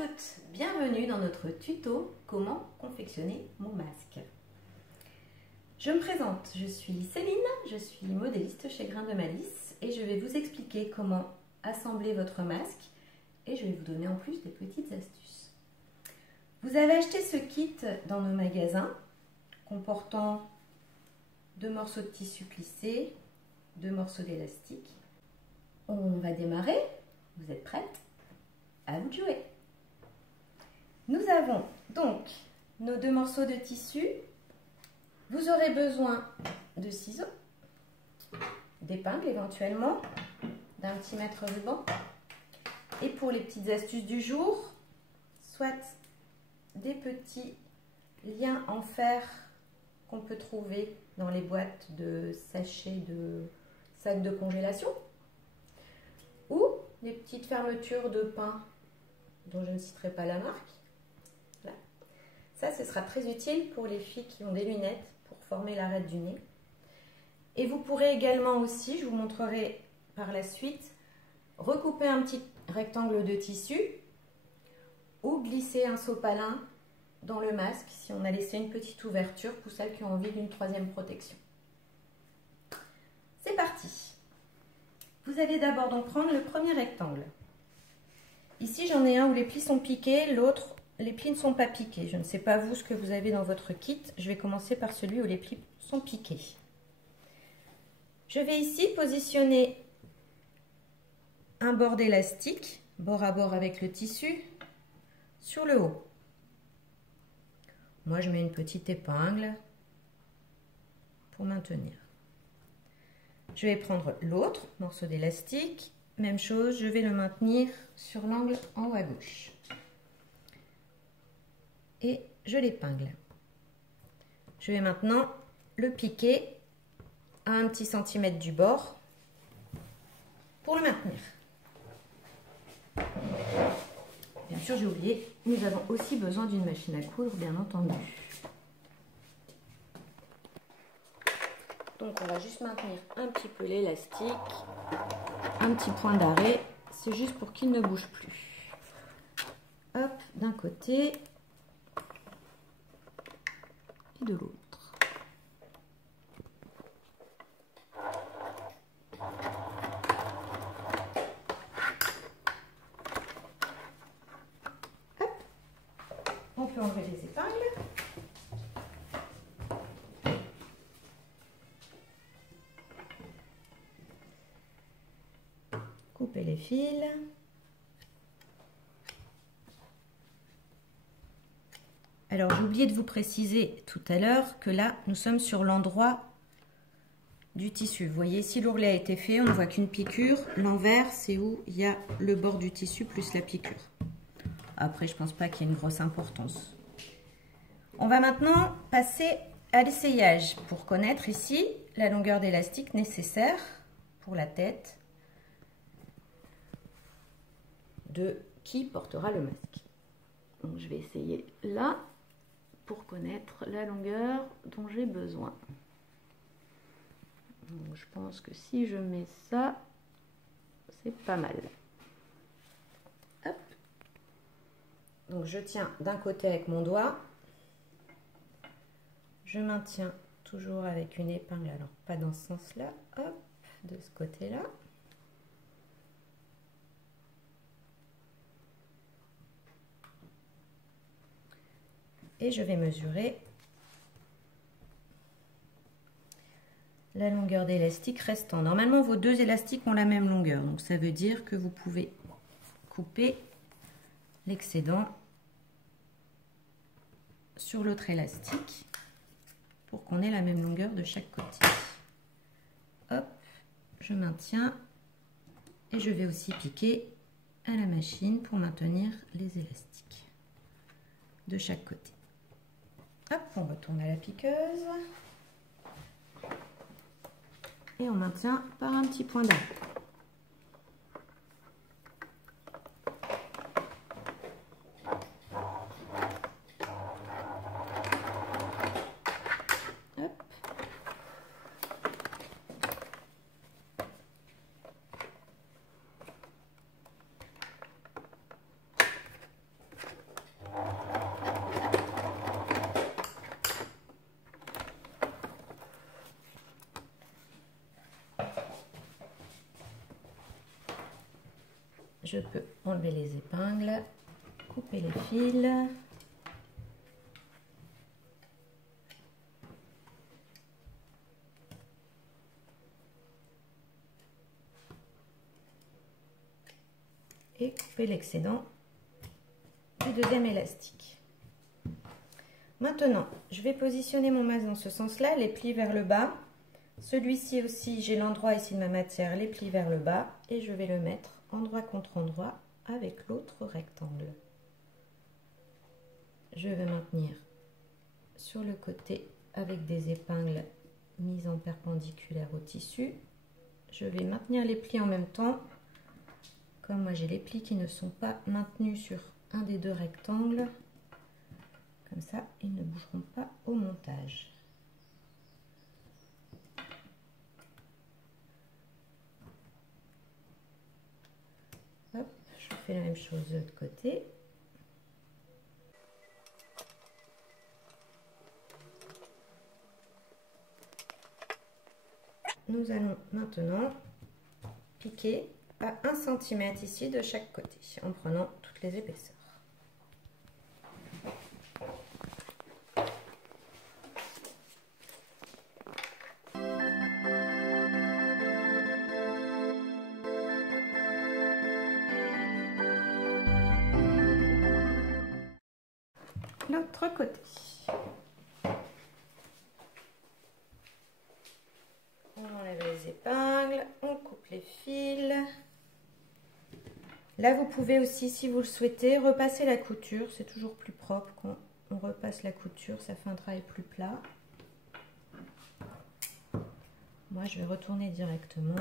toutes, bienvenue dans notre tuto comment confectionner mon masque. Je me présente, je suis Céline, je suis modéliste chez Grain de Malice et je vais vous expliquer comment assembler votre masque et je vais vous donner en plus des petites astuces. Vous avez acheté ce kit dans nos magasins comportant 2 morceaux de tissu plissé, 2 morceaux d'élastique. On va démarrer, vous êtes prêtes? À vous de jouer. Nous avons donc nos 2 morceaux de tissu. Vous aurez besoin de ciseaux, d'épingles éventuellement, d'un petit mètre ruban. Et pour les petites astuces du jour, soit des petits liens en fer qu'on peut trouver dans les boîtes de sachets de sacs de congélation, ou des petites fermetures de pain dont je ne citerai pas la marque. Là. Ça, ce sera très utile pour les filles qui ont des lunettes pour former l'arête du nez. Et vous pourrez également aussi, je vous montrerai par la suite, recouper un petit rectangle de tissu ou glisser un sopalin dans le masque si on a laissé une petite ouverture pour celles qui ont envie d'une 3e protection. C'est parti! Vous allez d'abord donc prendre le premier rectangle. Ici, j'en ai un où les plis sont piqués, l'autre, les plis ne sont pas piqués. Je ne sais pas vous ce que vous avez dans votre kit. Je vais commencer par celui où les plis sont piqués. Je vais ici positionner un bord d'élastique, bord à bord avec le tissu, sur le haut. Moi, je mets une petite épingle pour maintenir. Je vais prendre l'autre morceau d'élastique. Même chose, je vais le maintenir sur l'angle en haut à gauche. Et je l'épingle. Je vais maintenant le piquer à un petit centimètre du bord pour le maintenir. Bien sûr, j'ai oublié, nous avons aussi besoin d'une machine à coudre, bien entendu. Donc on va juste maintenir un petit peu l'élastique, un petit point d'arrêt, c'est juste pour qu'il ne bouge plus. Hop, d'un côté et de l'autre. Hop, on peut enlever les épingles. Couper les fils. Alors j'ai oublié de vous préciser tout à l'heure que là nous sommes sur l'endroit du tissu. Vous voyez ici l'ourlet a été fait, on ne voit qu'une piqûre. L'envers c'est où il y a le bord du tissu plus la piqûre. Après je ne pense pas qu'il y ait une grosse importance. On va maintenant passer à l'essayage pour connaître ici la longueur d'élastique nécessaire pour la tête de qui portera le masque. Donc je vais essayer là pour connaître la longueur dont j'ai besoin. Donc je pense que si je mets ça, c'est pas mal. Hop. Donc je tiens d'un côté avec mon doigt. Je maintiens toujours avec une épingle, alors pas dans ce sens-là, hop, de ce côté-là. Et je vais mesurer la longueur d'élastique restant. Normalement, vos 2 élastiques ont la même longueur. Donc, ça veut dire que vous pouvez couper l'excédent sur l'autre élastique pour qu'on ait la même longueur de chaque côté. Hop, je maintiens et je vais aussi piquer à la machine pour maintenir les élastiques de chaque côté. Hop, on retourne à la piqueuse et on maintient par un petit point d'arrêt. Hop. je peux enlever les épingles, couper les fils. Et couper l'excédent du deuxième élastique. Maintenant, je vais positionner mon masque dans ce sens-là, les plis vers le bas. Celui-ci aussi, j'ai l'endroit ici de ma matière, les plis vers le bas, et je vais le mettre endroit contre endroit avec l'autre rectangle. Je vais maintenir sur le côté avec des épingles mises en perpendiculaire au tissu. Je vais maintenir les plis en même temps. Comme moi j'ai les plis qui ne sont pas maintenus sur un des deux rectangles, comme ça ils ne bougeront pas au montage. Hop, je fais la même chose de l'autre côté. Nous allons maintenant piquer à 1 cm ici de chaque côté en prenant toutes les épaisseurs. L'autre côté. On enlève les épingles, on coupe les fils. Là, vous pouvez aussi, si vous le souhaitez, repasser la couture. C'est toujours plus propre quand on repasse la couture, ça fait un travail plus plat. Moi, je vais retourner directement.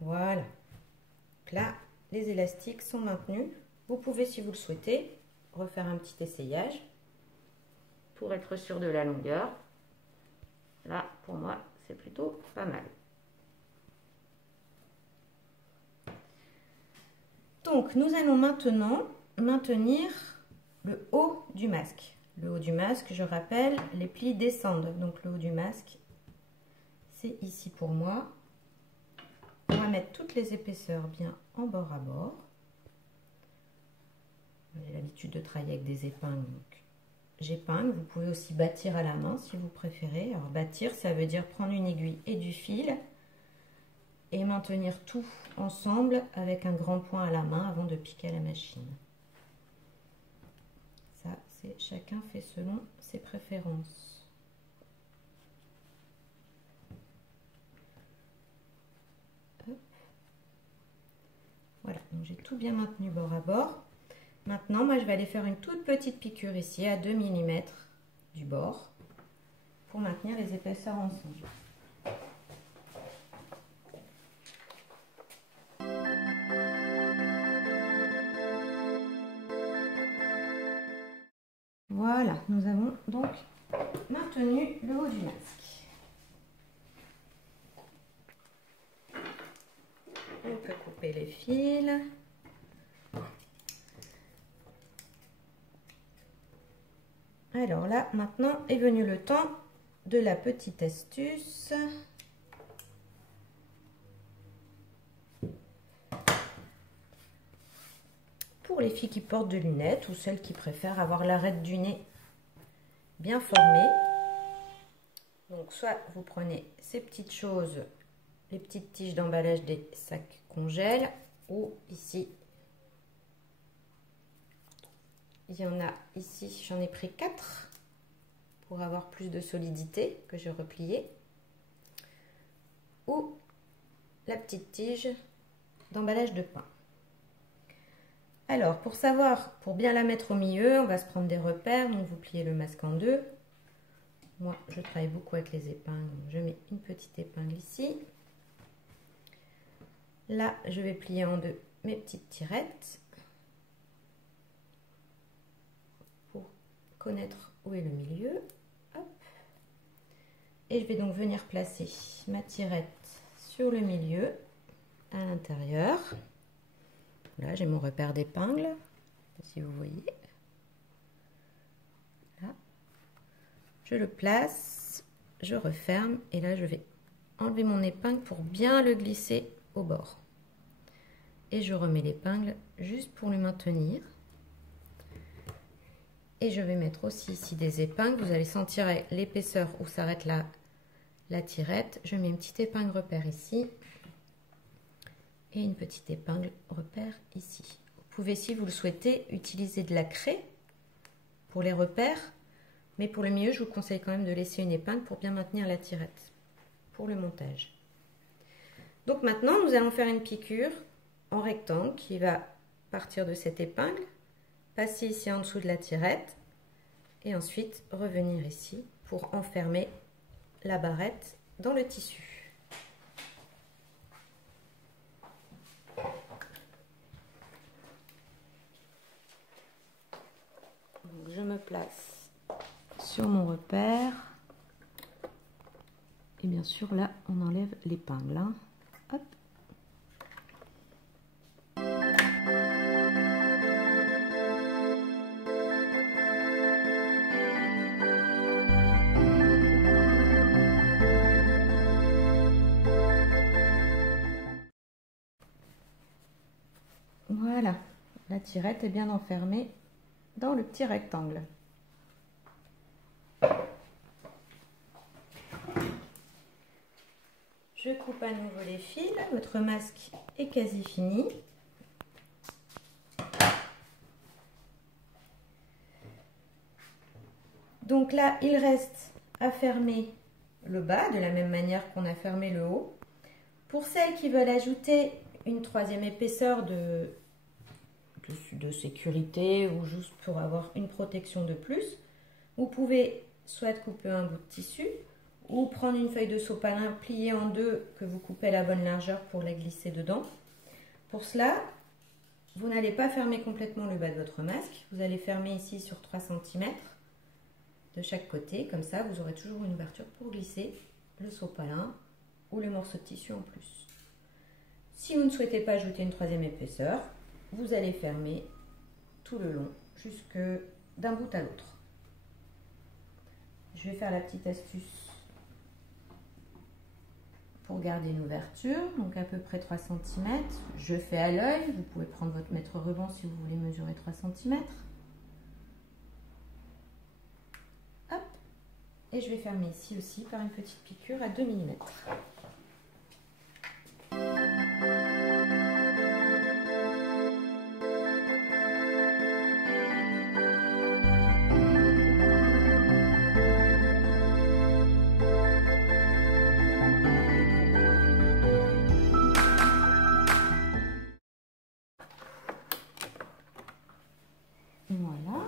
Voilà. Donc là, les élastiques sont maintenus. Vous pouvez, si vous le souhaitez, refaire un petit essayage pour être sûr de la longueur. Là, pour moi, c'est plutôt pas mal. Donc, nous allons maintenant maintenir le haut du masque. Le haut du masque, je rappelle, les plis descendent. Donc, le haut du masque, c'est ici pour moi. On va mettre toutes les épaisseurs bien en bord à bord. J'ai l'habitude de travailler avec des épingles, donc j'épingle. Vous pouvez aussi bâtir à la main si vous préférez. Alors bâtir, ça veut dire prendre une aiguille et du fil et maintenir tout ensemble avec un grand point à la main avant de piquer à la machine. Ça, c'est chacun fait selon ses préférences. Hop. Voilà, donc j'ai tout bien maintenu bord à bord. Maintenant, moi, je vais aller faire une toute petite piqûre ici à 2 mm du bord pour maintenir les épaisseurs ensemble. Voilà, nous avons donc maintenu le haut du masque. On peut couper les fils. Alors là, maintenant est venu le temps de la petite astuce. Pour les filles qui portent de lunettes ou celles qui préfèrent avoir l'arête du nez bien formée. Donc soit vous prenez ces petites choses, les petites tiges d'emballage des sacs congèles, ou ici, il y en a ici, j'en ai pris 4 pour avoir plus de solidité que j'ai replié, ou la petite tige d'emballage de pain. Alors, pour savoir, pour bien la mettre au milieu, on va se prendre des repères. Donc, vous pliez le masque en deux. Moi, je travaille beaucoup avec les épingles. Donc je mets une petite épingle ici. Là, je vais plier en deux mes petites tirettes pour connaître où est le milieu. Hop. Et je vais donc venir placer ma tirette sur le milieu, à l'intérieur. Là, j'ai mon repère d'épingle, si vous voyez. Je le place, je referme et là je vais enlever mon épingle pour bien le glisser au bord. Et je remets l'épingle juste pour le maintenir. Et je vais mettre aussi ici des épingles. Vous allez sentir l'épaisseur où s'arrête la tirette. Je mets une petite épingle repère ici. Et une petite épingle repère ici. Vous pouvez, si vous le souhaitez, utiliser de la craie pour les repères. Mais pour le milieu, je vous conseille quand même de laisser une épingle pour bien maintenir la tirette pour le montage. Donc maintenant, nous allons faire une piqûre en rectangle qui va partir de cette épingle, passer ici en dessous de la tirette et ensuite revenir ici pour enfermer la barrette dans le tissu. Donc je me place sur mon repère et bien sûr là on enlève l'épingle. Hop. Voilà, la tirette est bien enfermée dans le petit rectangle. Je coupe à nouveau les fils, votre masque est quasi fini. Donc là, il reste à fermer le bas de la même manière qu'on a fermé le haut. Pour celles qui veulent ajouter une troisième épaisseur de sécurité ou juste pour avoir une protection de plus, vous pouvez soit couper un bout de tissu ou prendre une feuille de sopalin pliée en deux que vous coupez à la bonne largeur pour la glisser dedans. Pour cela, vous n'allez pas fermer complètement le bas de votre masque, vous allez fermer ici sur 3 cm de chaque côté, comme ça vous aurez toujours une ouverture pour glisser le sopalin ou le morceau de tissu en plus. Si vous ne souhaitez pas ajouter une troisième épaisseur, vous allez fermer tout le long jusque d'un bout à l'autre. Je vais faire la petite astuce pour garder une ouverture, donc à peu près 3 cm. Je fais à l'œil, vous pouvez prendre votre mètre ruban si vous voulez mesurer 3 cm. Hop, et je vais fermer ici aussi par une petite piqûre à 2 mm. Voilà.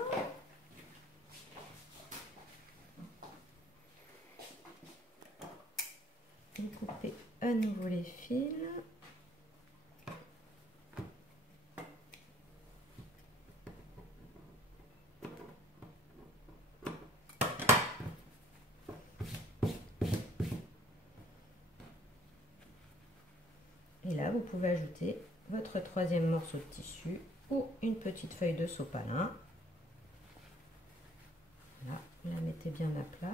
Découper à nouveau les fils. Et là, vous pouvez ajouter votre troisième morceau de tissu ou une petite feuille de sopalin. Là, vous la mettez bien à plat.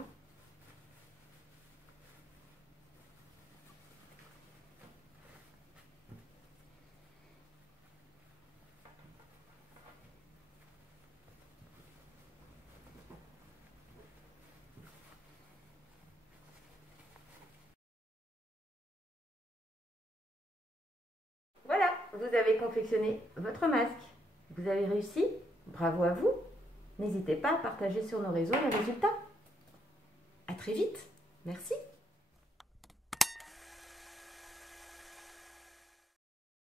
Voilà, vous avez confectionné votre masque. Vous avez réussi, bravo à vous. N'hésitez pas à partager sur nos réseaux les résultats. À très vite, merci.